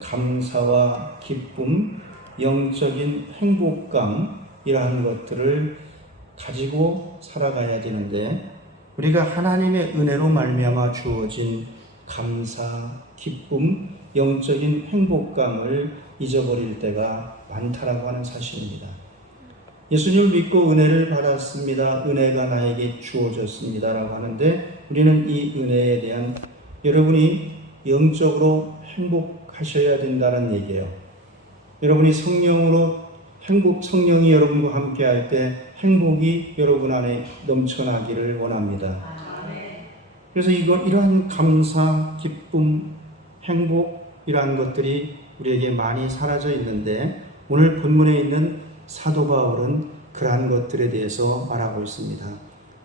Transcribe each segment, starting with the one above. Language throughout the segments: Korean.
감사와 기쁨, 영적인 행복감이라는 것들을 가지고 살아가야 되는데, 우리가 하나님의 은혜로 말미암아 주어진 감사, 기쁨, 영적인 행복감을 잊어버릴 때가 많다라고 하는 사실입니다. 예수님을 믿고 은혜를 받았습니다. 은혜가 나에게 주어졌습니다. 라고 하는데, 우리는 이 은혜에 대한 여러분이 영적으로 행복하셔야 된다는 얘기예요. 여러분이 성령이 여러분과 함께 할 때 행복이 여러분 안에 넘쳐나기를 원합니다. 그래서 이러한 감사, 기쁨, 행복이라는 것들이 우리에게 많이 사라져 있는데, 오늘 본문에 있는 사도 바울은 그러한 것들에 대해서 말하고 있습니다.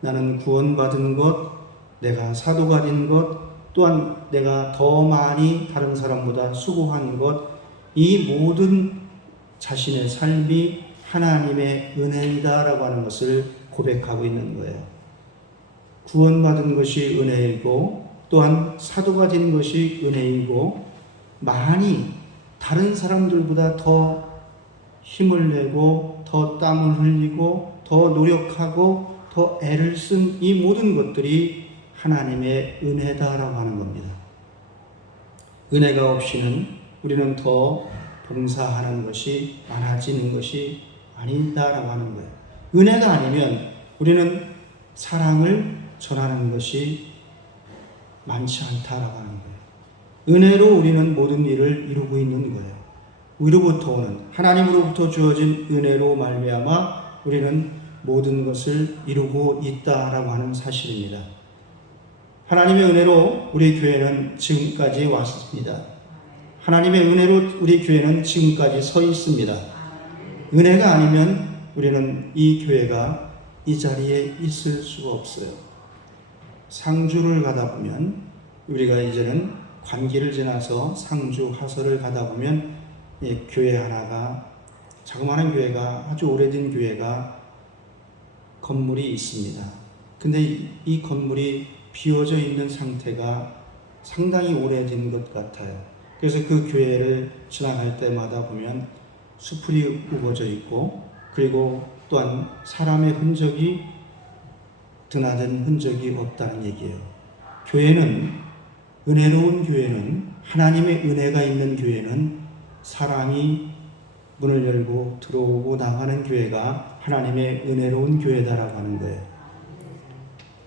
나는 구원받은 것, 내가 사도가 된 것, 또한 내가 더 많이 다른 사람보다 수고한 것, 이 모든 자신의 삶이 하나님의 은혜이다라고 하는 것을 고백하고 있는 거예요. 구원받은 것이 은혜이고, 또한 사도가 된 것이 은혜이고, 많이 다른 사람들보다 더 힘을 내고, 더 땀을 흘리고, 더 노력하고, 더 애를 쓴 이 모든 것들이 하나님의 은혜다라고 하는 겁니다. 은혜가 없이는 우리는 더 봉사하는 것이 많아지는 것이 아니다라고 하는 거예요. 은혜가 아니면 우리는 사랑을 전하는 것이 많지 않다라고 하는 거예요. 은혜로 우리는 모든 일을 이루고 있는 거예요. 위로부터 오는, 하나님으로부터 주어진 은혜로 말미암아 우리는 모든 것을 이루고 있다라고 하는 사실입니다. 하나님의 은혜로 우리 교회는 지금까지 왔습니다. 하나님의 은혜로 우리 교회는 지금까지 서 있습니다. 은혜가 아니면 우리는 이 교회가 이 자리에 있을 수가 없어요. 상주를 가다 보면, 우리가 이제는 관기를 지나서 상주 하설을 가다 보면 교회 하나가, 자그마한 교회가, 아주 오래된 교회가 건물이 있습니다. 근데 이 건물이 비어져 있는 상태가 상당히 오래된 것 같아요. 그래서 그 교회를 지나갈 때마다 보면 수풀이 우거져 있고, 그리고 또한 사람의 흔적이, 드나든 흔적이 없다는 얘기예요. 교회는, 은혜로운 교회는, 하나님의 은혜가 있는 교회는 사람이 문을 열고 들어오고 나가는 교회가 하나님의 은혜로운 교회다라고 하는 거예요.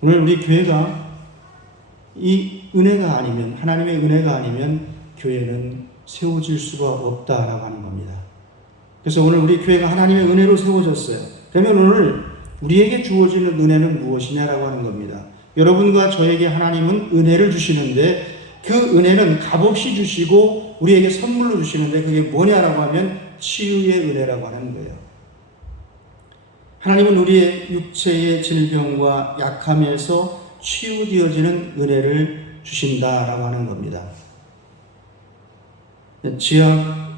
오늘 우리 교회가 이 은혜가 아니면, 하나님의 은혜가 아니면 교회는 세워질 수가 없다라고 하는 겁니다. 그래서 오늘 우리 교회가 하나님의 은혜로 세워졌어요. 그러면 오늘 우리에게 주어지는 은혜는 무엇이냐라고 하는 겁니다. 여러분과 저에게 하나님은 은혜를 주시는데, 그 은혜는 값없이 주시고 우리에게 선물로 주시는데, 그게 뭐냐라고 하면 치유의 은혜라고 하는 거예요. 하나님은 우리의 육체의 질병과 약함에서 치유되어지는 은혜를 주신다라고 하는 겁니다.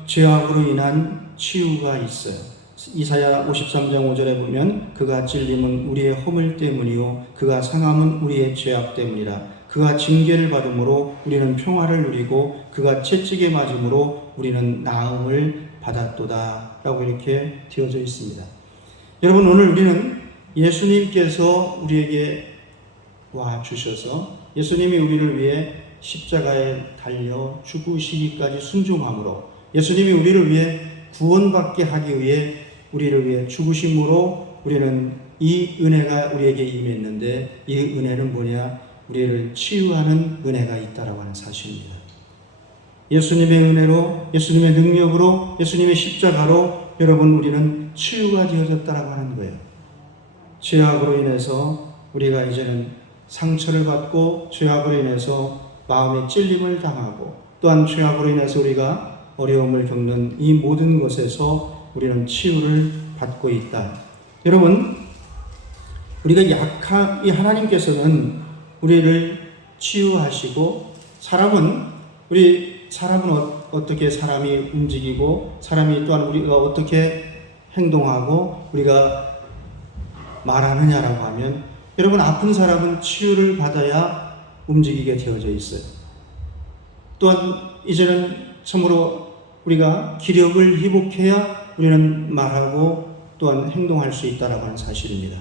죄악으로 인한 치유가 있어요. 이사야 53장 5절에 보면, 그가 찔림은 우리의 허물 때문이요 그가 상함은 우리의 죄악 때문이라. 그가 징계를 받음으로 우리는 평화를 누리고 그가 채찍에 맞음으로 우리는 나음을 받았도다 라고 이렇게 되어져 있습니다. 여러분, 오늘 우리는 예수님께서 우리에게 와 주셔서, 예수님이 우리를 위해 십자가에 달려 죽으시기까지 순종함으로, 예수님이 우리를 위해 구원받게 하기 위해 우리를 위해 죽으심으로 우리는 이 은혜가 우리에게 임했는데, 이 은혜는 뭐냐? 우리를 치유하는 은혜가 있다라고 하는 사실입니다. 예수님의 은혜로, 예수님의 능력으로, 예수님의 십자가로 여러분, 우리는 치유가 되어졌다라고 하는 거예요. 죄악으로 인해서 우리가 이제는 상처를 받고, 죄악으로 인해서 마음의 찔림을 당하고, 또한 죄악으로 인해서 우리가 어려움을 겪는 이 모든 것에서 우리는 치유를 받고 있다. 여러분, 우리가 이 하나님께서는 우리를 치유하시고, 사람은 어떻게 사람이 움직이고, 사람이 또한 우리가 어떻게 행동하고 우리가 말하느냐라고 하면, 여러분, 아픈 사람은 치유를 받아야 움직이게 되어져 있어요. 또한 이제는 참으로 우리가 기력을 회복해야 우리는 말하고 또한 행동할 수 있다라고 하는 사실입니다.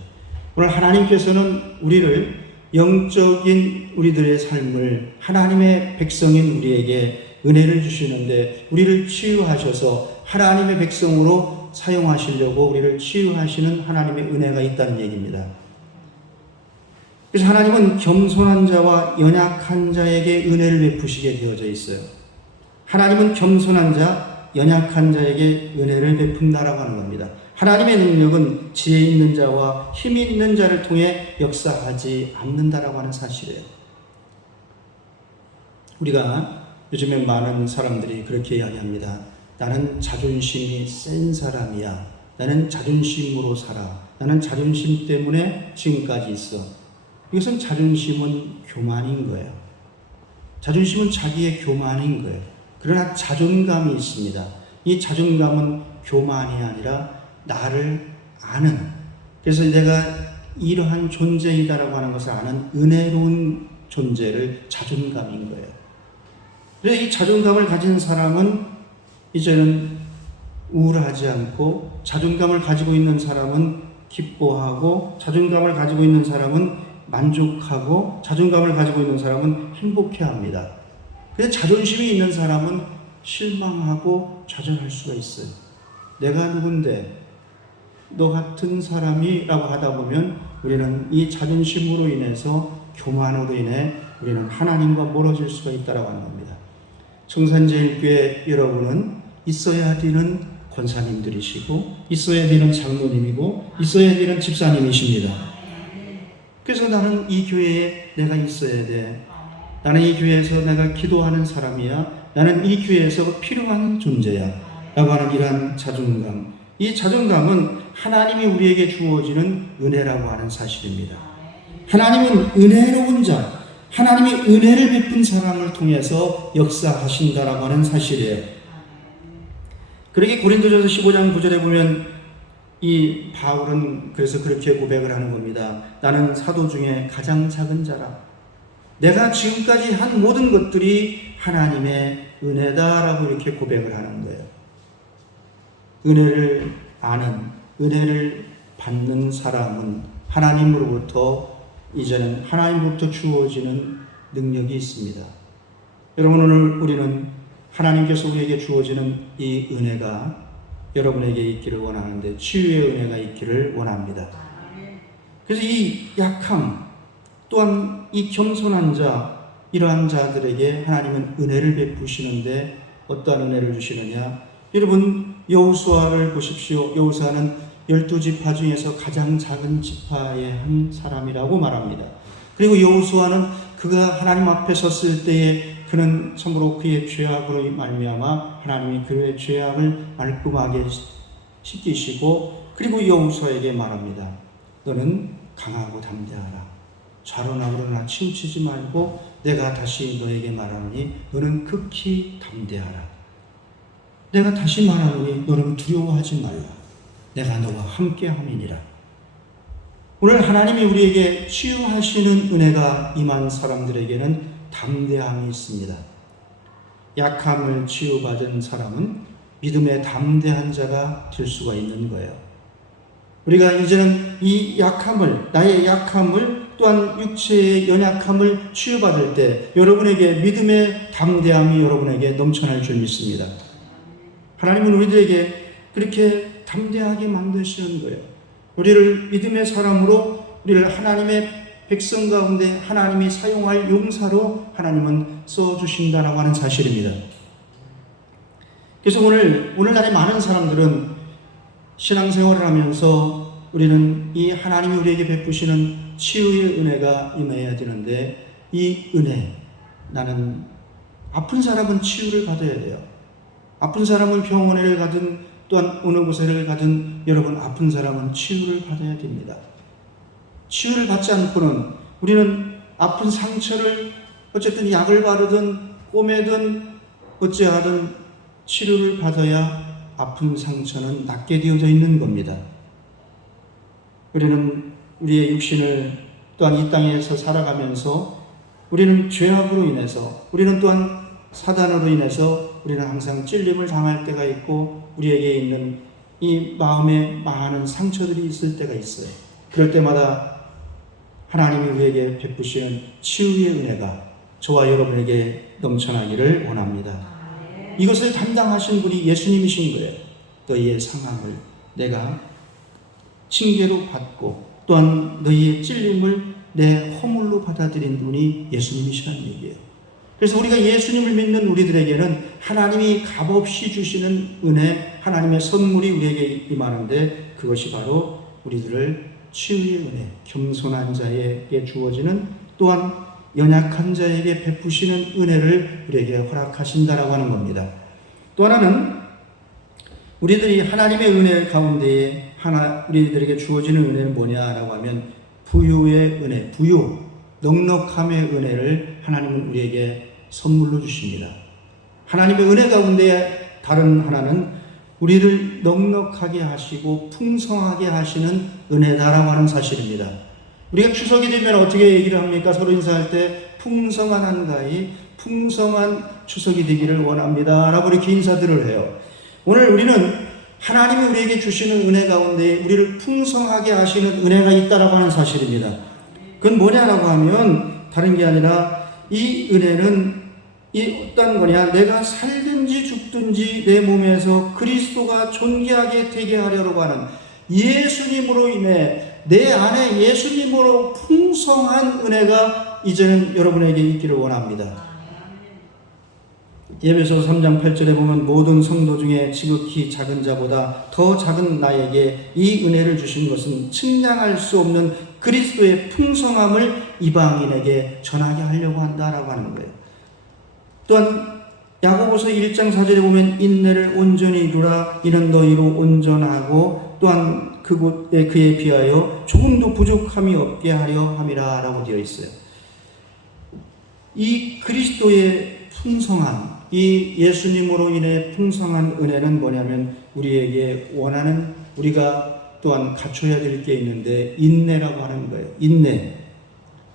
오늘 하나님께서는 우리를 영적인 우리들의 삶을 하나님의 백성인 우리에게 은혜를 주시는데 우리를 치유하셔서 하나님의 백성으로 사용하시려고 우리를 치유하시는 하나님의 은혜가 있다는 얘기입니다. 그래서 하나님은 겸손한 자와 연약한 자에게 은혜를 베푸시게 되어져 있어요. 하나님은 겸손한 자, 연약한 자에게 은혜를 베푼다라고 하는 겁니다. 하나님의 능력은 지혜 있는 자와 힘 있는 자를 통해 역사하지 않는다라고 하는 사실이에요. 우리가 요즘에 많은 사람들이 그렇게 이야기합니다. 나는 자존심이 센 사람이야. 나는 자존심으로 살아. 나는 자존심 때문에 지금까지 있어. 이것은 자존심은 교만인 거예요. 자존심은 자기의 교만인 거예요. 그러나 자존감이 있습니다. 이 자존감은 교만이 아니라 나를 아는, 그래서 내가 이러한 존재이다라고 하는 것을 아는 은혜로운 존재를 자존감인 거예요. 그래서 이 자존감을 가진 사람은 이제는 우울하지 않고, 자존감을 가지고 있는 사람은 기뻐하고, 자존감을 가지고 있는 사람은 만족하고, 자존감을 가지고 있는 사람은 행복해합니다. 그래서 자존심이 있는 사람은 실망하고 좌절할 수가 있어요. 내가 누군데 너 같은 사람이라고 하다 보면 우리는 이 자존심으로 인해서, 교만으로 인해 우리는 하나님과 멀어질 수가 있다라고 하는 겁니다. 청산제일교회 여러분은 있어야 되는 권사님들이시고, 있어야 되는 장로님이고, 있어야 되는 집사님이십니다. 그래서 나는 이 교회에 내가 있어야 돼. 나는 이 교회에서 내가 기도하는 사람이야. 나는 이 교회에서 필요한 존재야. 라고 하는 이러한 자존감. 이 자존감은 하나님이 우리에게 주어지는 은혜라고 하는 사실입니다. 하나님은 은혜로운 자, 하나님이 은혜를 베푼 사람을 통해서 역사하신다라고 하는 사실이에요. 그러게 고린도전서 15장 9절에 보면 이 바울은 그래서 그렇게 고백을 하는 겁니다. 나는 사도 중에 가장 작은 자라. 내가 지금까지 한 모든 것들이 하나님의 은혜다라고 이렇게 고백을 하는 거예요. 은혜를 아는, 은혜를 받는 사람은 하나님으로부터, 이제는 하나님으로부터 주어지는 능력이 있습니다. 여러분, 오늘 우리는 하나님께서 우리에게 주어지는 이 은혜가 여러분에게 있기를 원하는데, 치유의 은혜가 있기를 원합니다. 그래서 이 약함, 또한 이 겸손한 자, 이러한 자들에게 하나님은 은혜를 베푸시는데 어떠한 은혜를 주시느냐? 여러분, 여호수아를 보십시오. 여호수아는 12지파 중에서 가장 작은 지파의 한 사람이라고 말합니다. 그리고 여호수아는 그가 하나님 앞에 섰을 때에 그는 참으로 그의 죄악으로 말미암아 하나님이 그의 죄악을 말끔하게 씻기시고, 그리고 여호수아에게 말합니다. 너는 강하고 담대하라. 좌로나 우로나 치우치지 말고 내가 다시 너에게 말하노니 너는 극히 담대하라. 내가 다시 말하노니 너는 두려워하지 말라. 내가 너와 함께함이니라. 오늘 하나님이 우리에게 치유하시는 은혜가 임한 사람들에게는 담대함이 있습니다. 약함을 치유받은 사람은 믿음의 담대한 자가 될 수가 있는 거예요. 우리가 이제는 이 약함을, 나의 약함을, 또한 육체의 연약함을 치유받을 때 여러분에게 믿음의 담대함이 여러분에게 넘쳐날 줄 믿습니다. 하나님은 우리들에게 그렇게 담대하게 만드시는 거예요. 우리를 믿음의 사람으로, 우리를 하나님의 백성 가운데 하나님이 사용할 용사로 하나님은 써주신다라고 하는 사실입니다. 그래서 오늘날의 많은 사람들은 신앙생활을 하면서 우리는 이 하나님이 우리에게 베푸시는 치유의 은혜가 임해야 되는데, 이 은혜, 나는 아픈 사람은 치유를 받아야 돼요. 아픈 사람은 병원에 가든 또한 어느 곳에 가든 여러분, 아픈 사람은 치유를 받아야 됩니다. 치유를 받지 않고는 우리는 아픈 상처를 어쨌든 약을 바르든 꼬매든 어찌하든 치료를 받아야 아픈 상처는 낫게 되어져 있는 겁니다. 우리는 우리의 육신을 또한 이 땅에서 살아가면서 우리는 죄악으로 인해서, 우리는 또한 사단으로 인해서 그래서 우리는 항상 찔림을 당할 때가 있고 우리에게 있는 이 마음에 많은 상처들이 있을 때가 있어요. 그럴 때마다 하나님이 우리에게 베푸시는 치유의 은혜가 저와 여러분에게 넘쳐나기를 원합니다. 이것을 담당하신 분이 예수님이신 거예요. 너희의 상함을 내가 징계로 받고 또한 너희의 찔림을 내 허물로 받아들인 분이 예수님이시라는 얘기예요. 그래서 우리가 예수님을 믿는 우리들에게는 하나님이 값없이 주시는 은혜, 하나님의 선물이 우리에게 임하는데 그것이 바로 우리들을 치유의 은혜, 겸손한 자에게 주어지는 또한 연약한 자에게 베푸시는 은혜를 우리에게 허락하신다라고 하는 겁니다. 또 하나는 우리들이 하나님의 은혜 가운데에 우리들에게 주어지는 은혜는 뭐냐라고 하면 부유의 은혜, 부유, 넉넉함의 은혜를 하나님은 우리에게 선물로 주십니다. 하나님의 은혜 가운데 다른 하나는 우리를 넉넉하게 하시고 풍성하게 하시는 은혜다라고 하는 사실입니다. 우리가 추석이 되면 어떻게 얘기를 합니까? 서로 인사할 때 풍성한 한가위, 풍성한 추석이 되기를 원합니다 라고 이렇게 인사들을 해요. 오늘 우리는 하나님이 우리에게 주시는 은혜 가운데 우리를 풍성하게 하시는 은혜가 있다라고 하는 사실입니다. 그건 뭐냐라고 하면 다른 게 아니라 이 은혜는 어떤 거냐, 내가 살든지 죽든지 내 몸에서 그리스도가 존귀하게 되게 하려고 하는 예수님으로 인해 내 안에 예수님으로 풍성한 은혜가 이제는 여러분에게 있기를 원합니다. 에베소 3장 8절에 보면 모든 성도 중에 지극히 작은 자보다 더 작은 나에게 이 은혜를 주신 것은 측량할 수 없는 그리스도의 풍성함을 이방인에게 전하게 하려고 한다라고 하는 거예요. 또한 야고보서 1장 4절에 보면 인내를 온전히 이루라, 이는 너희로 온전하고 또한 그에 비하여 조금도 부족함이 없게 하려 함이라 라고 되어 있어요. 이 그리스도의 풍성함, 이 예수님으로 인해 풍성한 은혜는 뭐냐면 우리에게 원하는, 우리가 또한 갖춰야 될 게 있는데 인내라고 하는 거예요. 인내,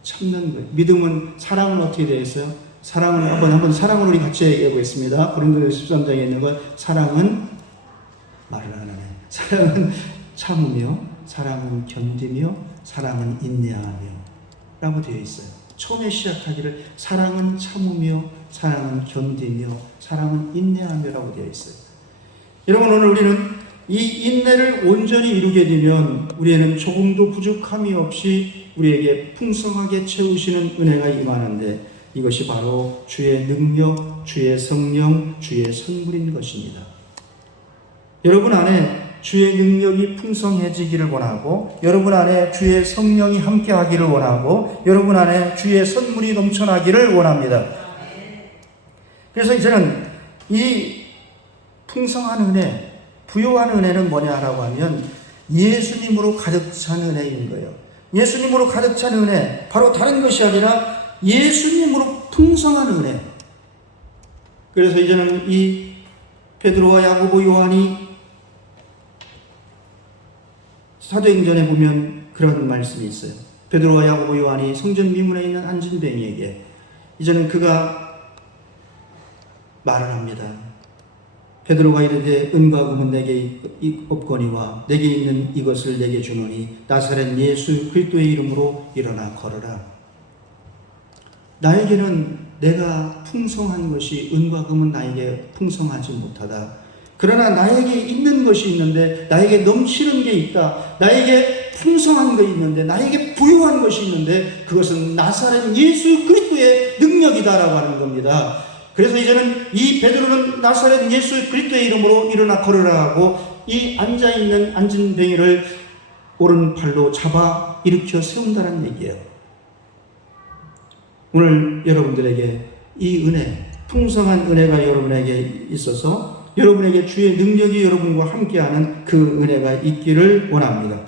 참는 거예요. 믿음은, 사랑은 어떻게 되어 있어요? 사랑은 한번 사랑을 우리 같이 얘기해 보겠습니다. 고린도서 13장에 있는 것, 사랑은 말을 안 하네. 사랑은 참으며, 사랑은 견디며, 사랑은 인내하며 라고 되어 있어요. 처음에 시작하기를 사랑은 참으며, 사랑은 견디며, 사랑은 인내하며 라고 되어 있어요. 여러분, 오늘 우리는 이 인내를 온전히 이루게 되면 우리에는 조금도 부족함이 없이 우리에게 풍성하게 채우시는 은혜가 임하는데 이것이 바로 주의 능력, 주의 성령, 주의 선물인 것입니다. 여러분 안에 주의 능력이 풍성해지기를 원하고, 여러분 안에 주의 성령이 함께하기를 원하고, 여러분 안에 주의 선물이 넘쳐나기를 원합니다. 그래서 이제는 이 풍성한 은혜, 부요한 은혜는 뭐냐라고 하면 예수님으로 가득 찬 은혜인 거예요. 예수님으로 가득 찬 은혜, 바로 다른 것이 아니라 예수님으로 풍성한 은혜. 그래서 이제는 이 베드로와 야고보, 요한이 사도행전에 보면 그런 말씀이 있어요. 베드로와 야고보, 요한이 성전 미문에 있는 안진뱅이에게 이제는 그가 말을 합니다. 베드로가 이르되 은과 금은 내게 없거니와 내게 있는 이것을 내게 주노니 나사렛 예수 그리스도의 이름으로 일어나 걸어라. 나에게는 내가 풍성한 것이, 은과 금은 나에게 풍성하지 못하다. 그러나 나에게 있는 것이 있는데, 나에게 넘치는 게 있다. 나에게 풍성한 것이 있는데, 나에게 부유한 것이 있는데 그것은 나사렛 예수 그리스도의 능력이다라고 하는 겁니다. 그래서 이제는 이 베드로는 나사렛 예수 그리스도의 이름으로 일어나 걸으라 하고 이 앉아있는 안진뱅이를 오른팔로 잡아 일으켜 세운다는 얘기예요. 오늘 여러분들에게 이 은혜, 풍성한 은혜가 여러분에게 있어서 여러분에게 주의 능력이 여러분과 함께하는 그 은혜가 있기를 원합니다.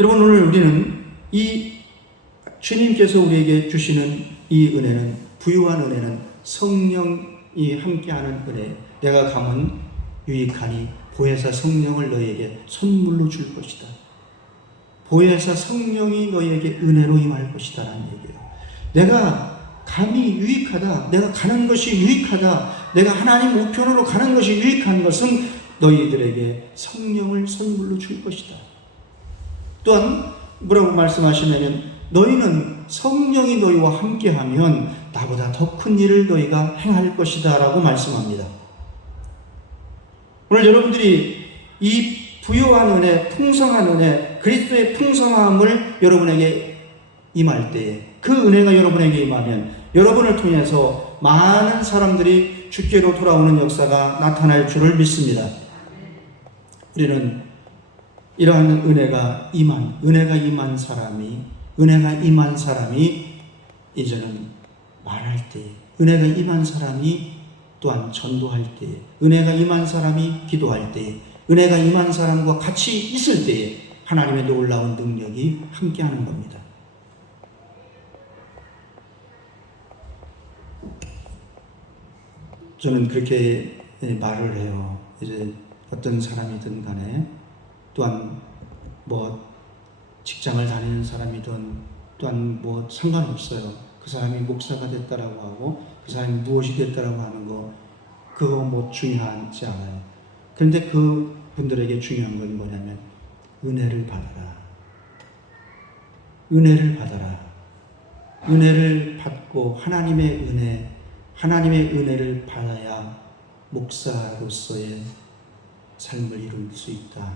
여러분, 오늘 우리는 이 주님께서 우리에게 주시는 이 은혜는, 부유한 은혜는 성령이 함께하는 은혜. 내가 가면 유익하니 보혜사 성령을 너에게 선물로 줄 것이다. 보혜사 성령이 너에게 은혜로 임할 것이다 라는 얘기예요. 내가 감히 유익하다, 내가 가는 것이 유익하다, 내가 하나님 우편으로 가는 것이 유익한 것은 너희들에게 성령을 선물로 줄 것이다. 또한 뭐라고 말씀하시냐면 너희는 성령이 너희와 함께하면 나보다 더 큰 일을 너희가 행할 것이다 라고 말씀합니다. 오늘 여러분들이 이 부요한 은혜, 풍성한 은혜, 그리스도의 풍성함을 여러분에게 임할 때에, 그 은혜가 여러분에게 임하면 여러분을 통해서 많은 사람들이 주께로 돌아오는 역사가 나타날 줄을 믿습니다. 우리는 이러한 은혜가 임한 사람이 이제는 말할 때, 은혜가 임한 사람이 또한 전도할 때, 은혜가 임한 사람이 기도할 때, 은혜가 임한 사람과 같이 있을 때에 하나님의 놀라운 능력이 함께하는 겁니다. 저는 그렇게 말을 해요. 이제 어떤 사람이든 간에, 또한 직장을 다니는 사람이든 또한 상관없어요. 그 사람이 목사가 됐다라고 하고 그 사람이 무엇이 됐다라고 하는 거, 그거 중요하지 않아요. 그런데 그 분들에게 중요한 건 뭐냐면 은혜를 받아라. 은혜를 받고 하나님의 은혜를 받아야 목사로서의 삶을 이룰 수 있다.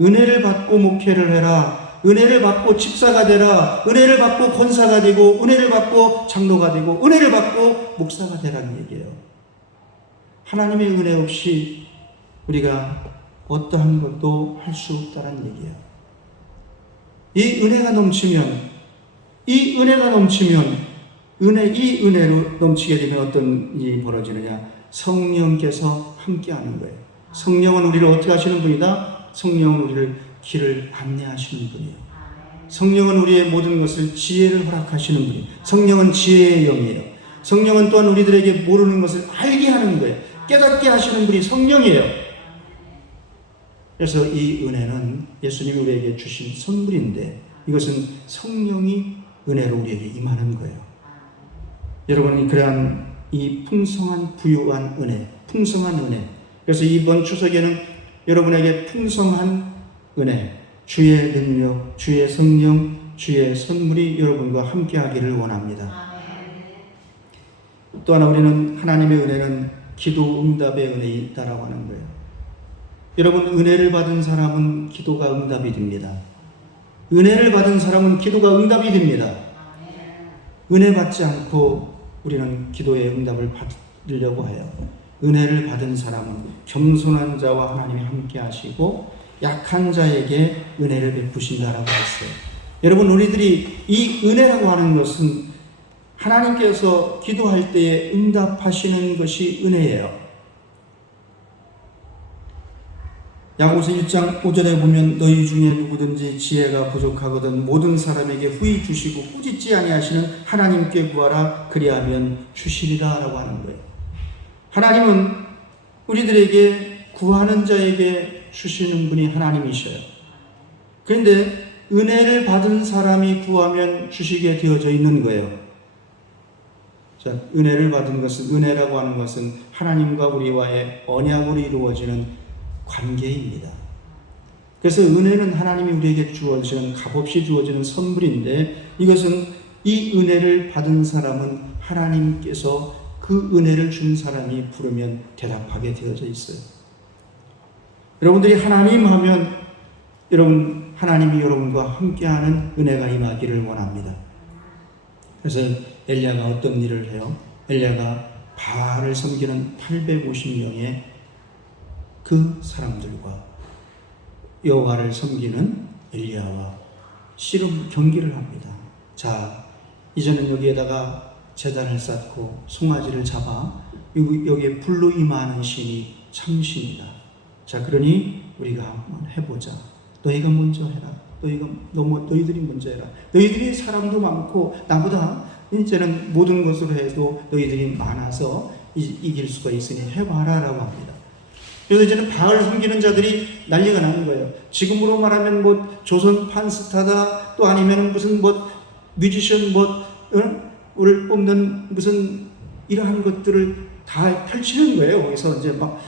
은혜를 받고 목회를 해라. 은혜를 받고 집사가 되라. 은혜를 받고 권사가 되고, 은혜를 받고 장로가 되고, 은혜를 받고 목사가 되라는 얘기예요. 하나님의 은혜 없이 우리가 어떠한 것도 할 수 없다는 얘기예요. 이 은혜가 넘치면 이 은혜로 넘치게 되면 어떤 일이 벌어지느냐? 성령께서 함께하는 거예요. 성령은 우리를 어떻게 하시는 분이다? 성령은 우리를 길을 안내하시는 분이에요. 성령은 우리의 모든 것을 지혜를 허락하시는 분이에요. 성령은 지혜의 영이에요. 성령은 또한 우리들에게 모르는 것을 알게 하는 거예요. 깨닫게 하시는 분이 성령이에요. 그래서 이 은혜는 예수님이 우리에게 주신 선물인데, 이것은 성령이 은혜로 우리에게 임하는 거예요. 여러분이 그러한 이 풍성한 부유한 은혜, 그래서 이번 추석에는 여러분에게 풍성한 은혜, 주의 능력, 주의 성령, 주의 선물이 여러분과 함께 하기를 원합니다. 또 하나, 우리는 하나님의 은혜는 기도 응답의 은혜에 있다라고 하는 거예요. 여러분, 은혜를 받은 사람은 기도가 응답이 됩니다. 은혜를 받은 사람은 기도가 응답이 됩니다. 은혜 받지 않고 우리는 기도의 응답을 받으려고 해요. 은혜를 받은 사람은 겸손한 자와 하나님이 함께 하시고 약한 자에게 은혜를 베푸신다라고 했어요. 여러분, 우리들이 이 은혜라고 하는 것은 하나님께서 기도할 때에 응답하시는 것이 은혜예요. 야고보서 1장 5절에 보면 너희 중에 누구든지 지혜가 부족하거든 모든 사람에게 후히 주시고 꾸짖지 아니하시는 하나님께 구하라 그리하면 주시리라 라고 하는 거예요. 하나님은 우리들에게 구하는 자에게 주시는 분이 하나님이셔요. 그런데 은혜를 받은 사람이 구하면 주시게 되어져 있는 거예요. 자, 은혜를 받은 것은, 은혜라고 하는 것은 하나님과 우리와의 언약으로 이루어지는 관계입니다. 그래서 은혜는 하나님이 우리에게 주어지는, 값없이 주어지는 선물인데, 이것은 이 은혜를 받은 사람은 하나님께서 그 은혜를 준 사람이 부르면 대답하게 되어져 있어요. 여러분들이 하나님 하면 여러분, 하나님이 여러분과 함께하는 은혜가 임하기를 원합니다. 그래서 엘리야가 어떤 일을 해요? 엘리야가 바알을 섬기는 850명의 그 사람들과 여호와를 섬기는 엘리야와 씨름 경기를 합니다. 자, 이제는 여기에다가 제단을 쌓고 송아지를 잡아 여기에 불로 임하는 신이 참신이다. 자, 그러니 우리가 한번 해보자. 너희가 먼저 해라. 너희들이 먼저 해라. 너희들이 사람도 많고 나보다 이제는 모든 것으로 해도 너희들이 많아서 이길 수가 있으니 해봐라 라고 합니다. 그래서 이제는 바알 섬기는 자들이 난리가 나는 거예요. 지금으로 말하면 조선 판스타다, 또 아니면 무슨 뮤지션 뽑는 무슨 이러한 것들을 다 펼치는 거예요. 거기서 이제 막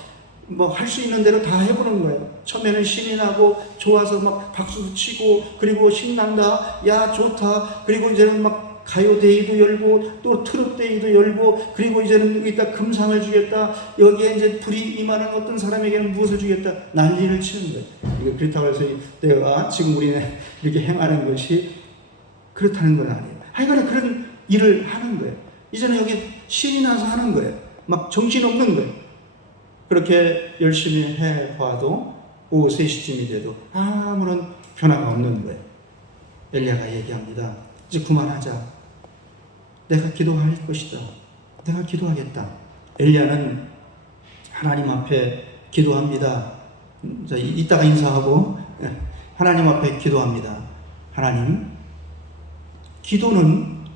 뭐 할 수 있는 대로 다 해보는 거예요. 처음에는 신이 나고 좋아서 막 박수도 치고, 그리고 신난다, 야 좋다, 그리고 이제는 막 가요데이도 열고 또 트롯데이도 열고, 그리고 이제는 여기다 금상을 주겠다, 여기에 이제 불이 임하는 어떤 사람에게는 무엇을 주겠다, 난리를 치는 거예요. 이거 그렇다고 해서 내가 지금 우리는 이렇게 행하는 것이 그렇다는 건 아니에요. 하여간에 그런 일을 하는 거예요. 이제는 여기 신이 나서 하는 거예요. 막 정신없는 거예요. 그렇게 열심히 해봐도 오후 3시쯤이 돼도 아무런 변화가 없는 거예요. 엘리야가 얘기합니다. 이제 그만하자. 내가 기도할 것이다. 내가 기도하겠다. 엘리야는 하나님 앞에 기도합니다. 자, 이따가 인사하고 하나님 앞에 기도합니다. 하나님, 기도는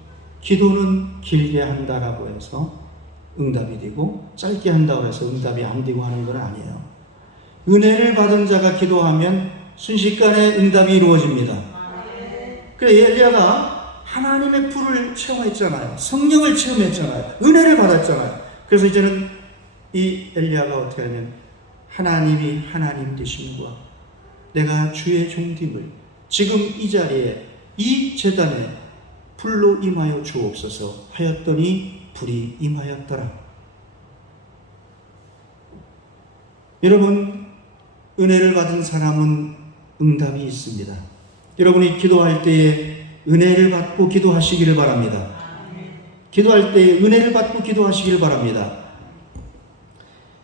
길게 한다라고 해서 응답이 되고, 짧게 한다고 해서 응답이 안 되고 하는 건 아니에요. 은혜를 받은 자가 기도하면 순식간에 응답이 이루어집니다. 그래, 엘리야가 하나님의 불을 체험했잖아요. 성령을 체험했잖아요. 은혜를 받았잖아요. 그래서 이제는 이 엘리야가 어떻게 하냐면, 하나님이 하나님 되심과 내가 주의 종됨을 지금 이 자리에 이 제단에 불로 임하여 주옵소서 하였더니 불이 임하였더라. 여러분, 은혜를 받은 사람은 응답이 있습니다. 여러분이 기도할 때에 은혜를 받고 기도하시기를 바랍니다. 기도할 때에 은혜를 받고 기도하시기를 바랍니다.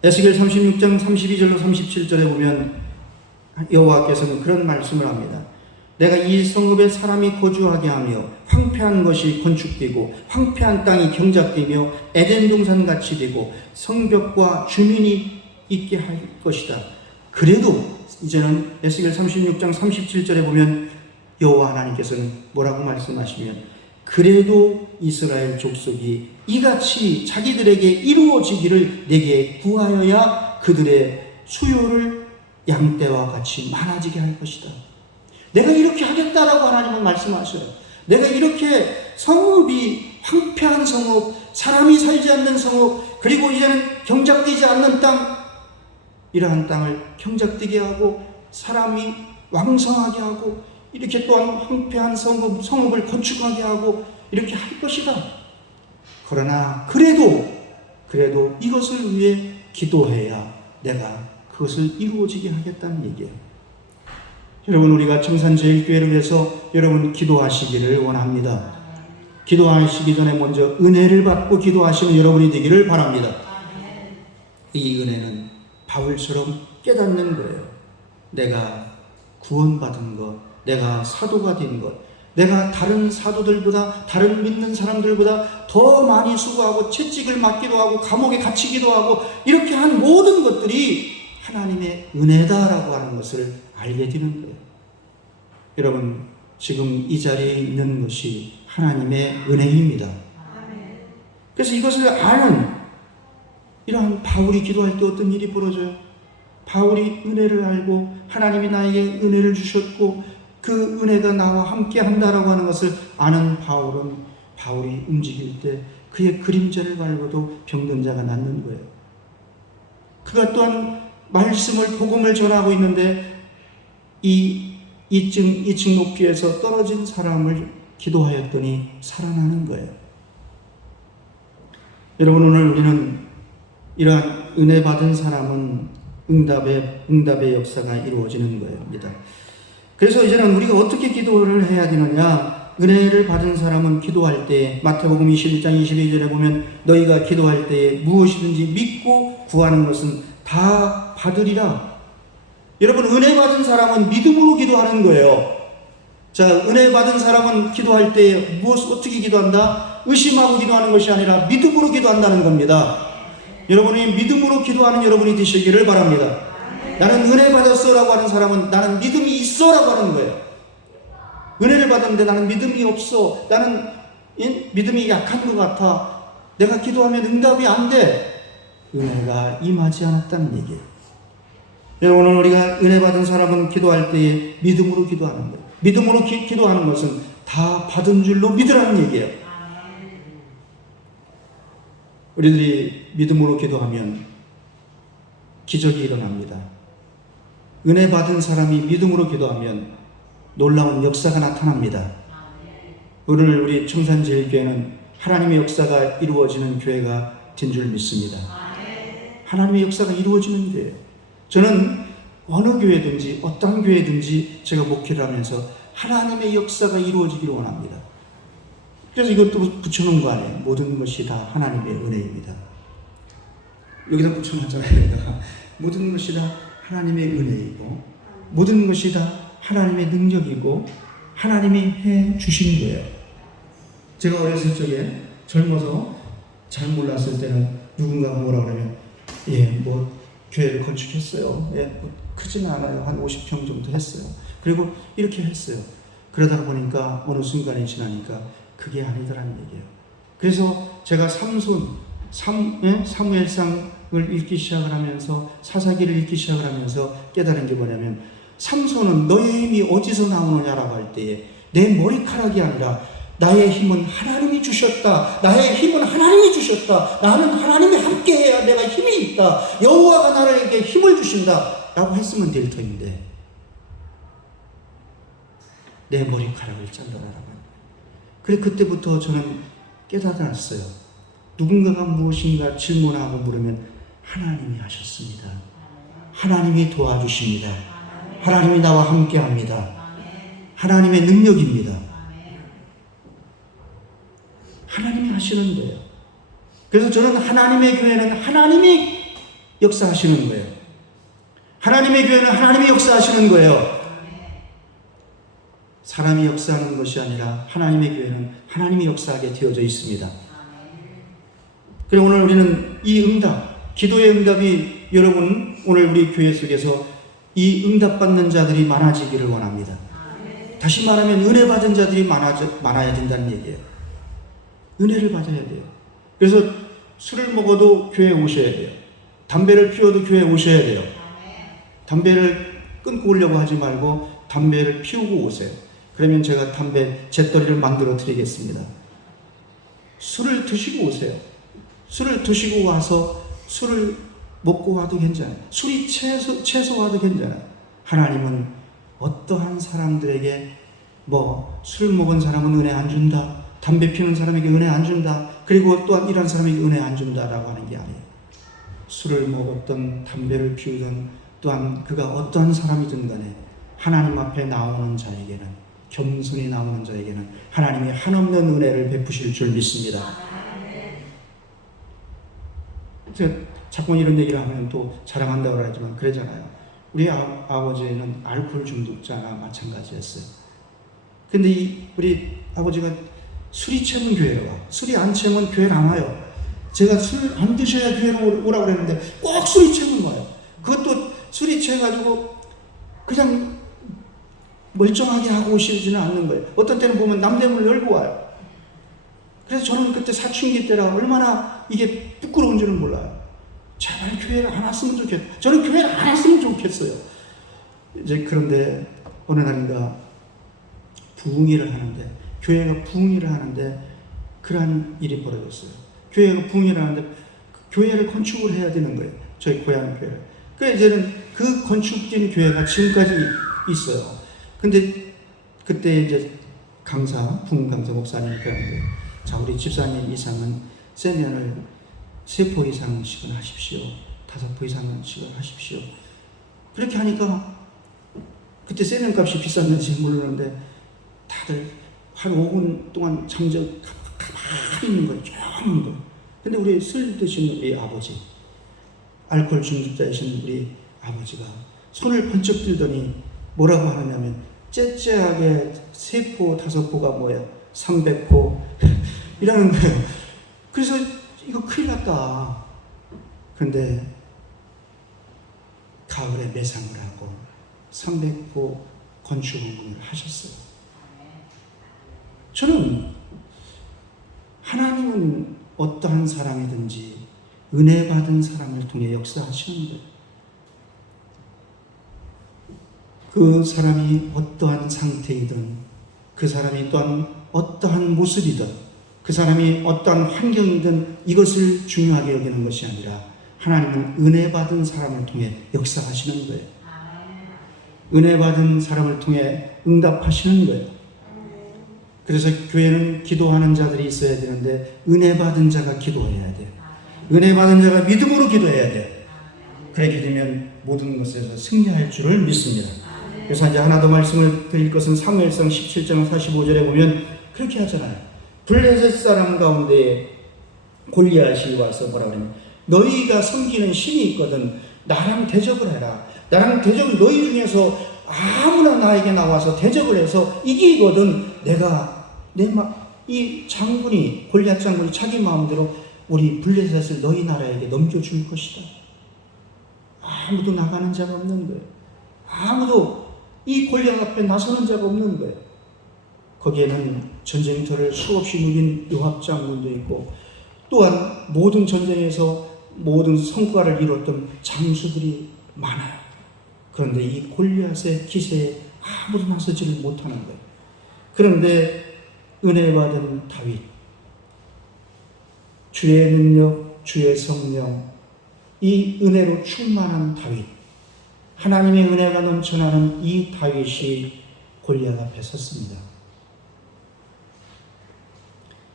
에스겔 36장 32절로 37절에 보면 여호와께서는 그런 말씀을 합니다. 내가 이 성읍에 사람이 거주하게 하며 황폐한 것이 건축되고 황폐한 땅이 경작되며 에덴 동산같이 되고 성벽과 주민이 있게 할 것이다. 그래도 이제는 에스겔 36장 37절에 보면 여호와 하나님께서는 뭐라고 말씀하시면, 그래도 이스라엘 족속이 이같이 자기들에게 이루어지기를 내게 구하여야 그들의 수요를 양떼와 같이 많아지게 할 것이다. 내가 이렇게 하겠다라고 하나님은 말씀하셔요. 내가 이렇게 성읍이 황폐한 성읍, 사람이 살지 않는 성읍, 그리고 이제는 경작되지 않는 땅, 이러한 땅을 경작되게 하고 사람이 왕성하게 하고 이렇게 또한 황폐한 성읍을 건축하게 하고 이렇게 할 것이다. 그러나 그래도 이것을 위해 기도해야 내가 그것을 이루어지게 하겠다는 얘기예요. 여러분, 우리가 청산제일교회를 위해서 여러분 기도하시기를 원합니다. 기도하시기 전에 먼저 은혜를 받고 기도하시는 여러분이 되기를 바랍니다. 이 은혜는 바울처럼 깨닫는 거예요. 내가 구원받은 것, 내가 사도가 된 것, 내가 다른 사도들보다, 다른 믿는 사람들보다 더 많이 수고하고 채찍을 맞기도 하고 감옥에 갇히기도 하고 이렇게 한 모든 것들이 하나님의 은혜다라고 하는 것을 알게 되는 거예요. 여러분, 지금 이 자리에 있는 것이 하나님의 은혜입니다. 그래서 이것을 아는 이러한 바울이 기도할 때 어떤 일이 벌어져요? 바울이 은혜를 알고 하나님이 나에게 은혜를 주셨고 그 은혜가 나와 함께 한다라고 하는 것을 아는 바울이 움직일 때 그의 그림자를 밟아도 병든 자가 낫는 거예요. 그가 또한 말씀을, 복음을 전하고 있는데 2층 높이에서 떨어진 사람을 기도하였더니 살아나는 거예요. 여러분, 오늘 우리는 이러한 은혜 받은 사람은 응답의 역사가 이루어지는 겁니다. 그래서 이제는 우리가 어떻게 기도를 해야 되느냐? 은혜를 받은 사람은 기도할 때 마태복음 21장 22절에 보면 너희가 기도할 때에 무엇이든지 믿고 구하는 것은 다 받으리라. 여러분, 은혜 받은 사람은 믿음으로 기도하는 거예요. 자, 은혜 받은 사람은 기도할 때 어떻게 기도한다? 의심하고 기도하는 것이 아니라 믿음으로 기도한다는 겁니다. 여러분이 믿음으로 기도하는 여러분이 되시기를 바랍니다. 나는 은혜 받았어라고 하는 사람은 나는 믿음이 있어라고 하는 거예요. 은혜를 받았는데 나는 믿음이 없어, 나는 믿음이 약한 것 같아, 내가 기도하면 응답이 안 돼, 은혜가 임하지 않았다는 얘기예요. 여러분, 우리가 은혜 받은 사람은 기도할 때에 믿음으로 기도하는 거예요. 믿음으로 기도하는 것은 다 받은 줄로 믿으라는 얘기예요. 우리들이 믿음으로 기도하면 기적이 일어납니다. 은혜 받은 사람이 믿음으로 기도하면 놀라운 역사가 나타납니다. 오늘 우리 청산제일교회는 하나님의 역사가 이루어지는 교회가 된 줄 믿습니다. 하나님의 역사가 이루어지는 교회예요. 저는 어느 교회든지 어떤 교회든지 제가 목회를 하면서 하나님의 역사가 이루어지기를 원합니다. 그래서 이것도 붙여놓은 거 아니에요. 모든 것이 다 하나님의 은혜입니다. 여기다 붙여놨잖아요. 모든 것이 다 하나님의 은혜이고 모든 것이 다 하나님의 능력이고 하나님이 해 주신 거예요. 제가 어렸을 적에 젊어서 잘 몰랐을 때는 누군가가 뭐라 그러면 뭐 교회를 건축했어요. 뭐 크지는 않아요. 한 50평 정도 했어요. 그리고 이렇게 했어요. 그러다 보니까 어느 순간이 지나니까 그게 아니더라는 얘기예요. 그래서 제가 사무엘상을 읽기 시작을 하면서 사사기를 읽기 시작을 하면서 깨달은 게 뭐냐면 삼손은 너의 힘이 어디서 나오느냐라고 할 때에 내 머리카락이 아니라 나의 힘은 하나님이 주셨다. 나의 힘은 하나님이 주셨다. 나는 하나님이 함께해야 내가 힘이 있다. 여호와가 나에게 힘을 주신다. 라고 했으면 될 터인데 내 머리카락을 잘라라라고. 그래 그때부터 저는 깨달았어요. 누군가가 무엇인가 질문하고 물으면 하나님이 하셨습니다. 하나님이 도와주십니다. 하나님이 나와 함께합니다. 하나님의 능력입니다. 하나님이 하시는 거예요. 그래서 저는 하나님의 교회는 하나님이 역사하시는 거예요. 하나님의 교회는 하나님이 역사하시는 거예요. 사람이 역사하는 것이 아니라 하나님의 교회는 하나님이 역사하게 되어져 있습니다. 그리고 오늘 우리는 이 응답, 기도의 응답이 여러분 오늘 우리 교회 속에서 이 응답받는 자들이 많아지기를 원합니다. 다시 말하면 은혜 받은 자들이 많아야 된다는 얘기예요. 은혜를 받아야 돼요. 그래서 술을 먹어도 교회에 오셔야 돼요. 담배를 피워도 교회에 오셔야 돼요. 담배를 끊고 오려고 하지 말고 담배를 피우고 오세요. 그러면 제가 담배 재떨이를 만들어 드리겠습니다. 술을 드시고 오세요. 술을 드시고 와서 술을 먹고 와도 괜찮아요. 술이 채소와도 괜찮아요. 하나님은 어떠한 사람들에게 술 먹은 사람은 은혜 안 준다. 담배 피우는 사람에게 은혜 안 준다. 그리고 또한 이런 사람에게 은혜 안 준다라고 하는 게 아니에요. 술을 먹었던 담배를 피우던 또한 그가 어떠한 사람이든 간에 하나님 앞에 나오는 자에게는 겸손히 나오는 자에게는 하나님이 한없는 은혜를 베푸실 줄 믿습니다. 제가 자꾸 이런 얘기를 하면 또 자랑한다고 하지만 그러잖아요. 우리 아버지는 알코올 중독자나 마찬가지였어요. 근데 우리 아버지가 술이 채면 교회로 와. 술이 안 채면 교회를 안 와요. 제가 술 안 드셔야 교회로 오라고 그랬는데 꼭 술이 채면 와요. 그것도 술이 채가지고 그냥 멀쩡하게 하고 오시지는 않는 거예요. 어떤 때는 보면 남대문을 열고 와요. 그래서 저는 그때 사춘기 때라 얼마나 이게 부끄러운 줄은 몰라요. 제발 교회를 안 왔으면 좋겠어요. 저는 교회를 안 왔으면 좋겠어요. 이제 그런데 어느 날인가 부흥회를 하는데 교회가 부흥회를 하는데 그러한 일이 벌어졌어요. 교회가 부흥회를 하는데 교회를 건축을 해야 되는 거예요. 저희 고향 교회를. 그래서 이제는 그 건축된 교회가 지금까지 있어요. 근데 그때 이제 부흥 강사 목사님이 그러는데 자 우리 집사님 이상은 세면을 3포 이상씩은 하십시오. 5포 이상씩은 하십시오. 그렇게 하니까 그때 세면 값이 비쌌는지 모르는데 다들 한 5분 동안 잠적 가만히 있는 거예요. 조용히 있는 거예요. 근데 우리 술 드시는 우리 아버지, 알코올 중독자이신 우리 아버지가 손을 번쩍 들더니 뭐라고 하느냐면 째째하게 3포, 5포가 뭐예요? 300포 이라는 거예요. 그래서 이거 큰일 났다. 그런데 가을에 매상을 하고 300포 건축을 하셨어요. 저는 하나님은 어떠한 사람이든지 은혜 받은 사람을 통해 역사하시는 거예요. 그 사람이 어떠한 상태이든 그 사람이 또한 어떠한 모습이든 그 사람이 어떠한 환경이든 이것을 중요하게 여기는 것이 아니라 하나님은 은혜 받은 사람을 통해 역사하시는 거예요. 은혜 받은 사람을 통해 응답하시는 거예요. 그래서 교회는 기도하는 자들이 있어야 되는데 은혜 받은 자가 기도해야 돼요. 은혜 받은 자가 믿음으로 기도해야 돼요. 그렇게 되면 모든 것에서 승리할 줄을 믿습니다. 그래서 이제 하나 더 말씀을 드릴 것은 사무엘상 17장 45절에 보면 그렇게 하잖아요. 블레셋 사람 가운데 골리앗이 와서 뭐라고 하냐면 너희가 섬기는 신이 있거든 나랑 대적을 해라. 나랑 대적을 너희 중에서 아무나 나에게 나와서 대적을 해서 이기거든 내가 이 장군이 골리앗 장군이 자기 마음대로 우리 블레셋을 너희 나라에게 넘겨줄 것이다. 아무도 나가는 자가 없는 거예요. 아무도 이 골리앗 앞에 나서는 자가 없는 거예요. 거기에는 전쟁터를 수없이 누린 요압 장군도 있고 또한 모든 전쟁에서 모든 성과를 이뤘던 장수들이 많아요. 그런데 이 골리앗의 기세에 아무도 나서지를 못하는 거예요. 그런데 은혜 받은 다윗, 주의 능력, 주의 성령, 이 은혜로 충만한 다윗, 하나님의 은혜가 넘쳐나는 이 다윗이 골리앗 앞에 섰습니다.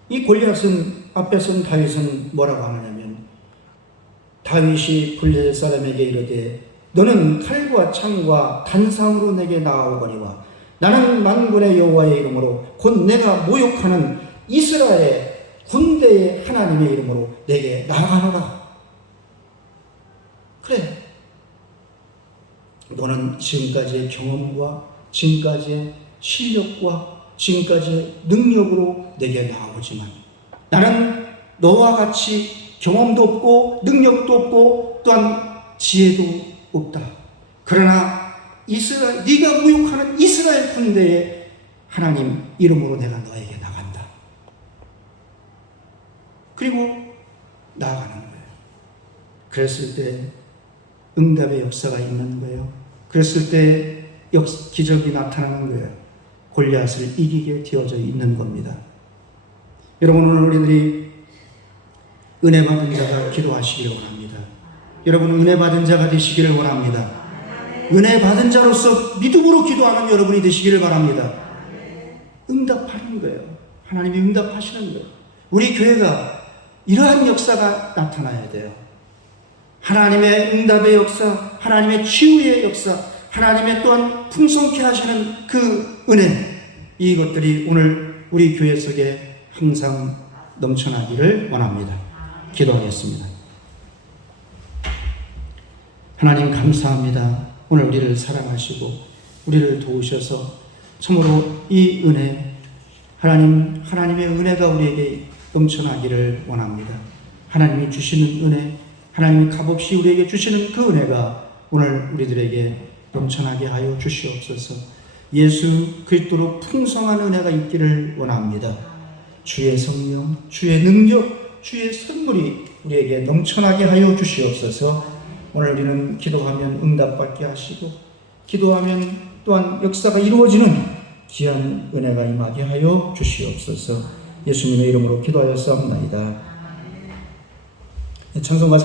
이 골리앗은 앞에 선 다윗은 뭐라고 하느냐면 다윗이 블레셋 사람에게 이르되 너는 칼과 창과 단상으로 내게 나아오거니와 나는 만군의 여호와의 이름으로 곧 내가 모욕하는 이스라엘 군대의 하나님의 이름으로 내게 나아가노라. 그래, 너는 지금까지의 경험과 지금까지의 실력과 지금까지의 능력으로 내게 나아오지만 나는 너와 같이 경험도 없고 능력도 없고 또한 지혜도 없다. 그러나 네가 모욕하는 이스라엘 군대의 하나님 이름으로 내가 너에게 나간다. 그리고 나아가는 거예요. 그랬을 때 응답의 역사가 있는 거예요. 그랬을 때 기적이 나타나는 거예요. 골리앗을 이기게 되어져 있는 겁니다. 여러분, 오늘 우리들이 은혜 받은 자가 기도하시기를 원합니다. 여러분, 은혜 받은 자가 되시기를 원합니다. 은혜 받은 자로서 믿음으로 기도하는 여러분이 되시기를 바랍니다. 응답하는 거예요. 하나님이 응답하시는 거예요. 우리 교회가 이러한 역사가 나타나야 돼요. 하나님의 응답의 역사, 하나님의 치유의 역사, 하나님의 또한 풍성케 하시는 그 은혜, 이것들이 오늘 우리 교회 속에 항상 넘쳐나기를 원합니다. 기도하겠습니다. 하나님 감사합니다. 오늘 우리를 사랑하시고 우리를 도우셔서 참으로 이 은혜, 하나님의 은혜가 우리에게 넘쳐나기를 원합니다. 하나님이 주시는 은혜, 하나님이 값없이 우리에게 주시는 그 은혜가 오늘 우리들에게 넘쳐나게 하여 주시옵소서. 예수 그리스도로 풍성한 은혜가 있기를 원합니다. 주의 성령, 주의 능력, 주의 선물이 우리에게 넘쳐나게 하여 주시옵소서. 오늘 우리는 기도하면 응답받게 하시고 기도하면 또한 역사가 이루어지는 귀한 은혜가 임하게 하여 주시옵소서. 예수님의 이름으로 기도하였사옵나이다. 찬송가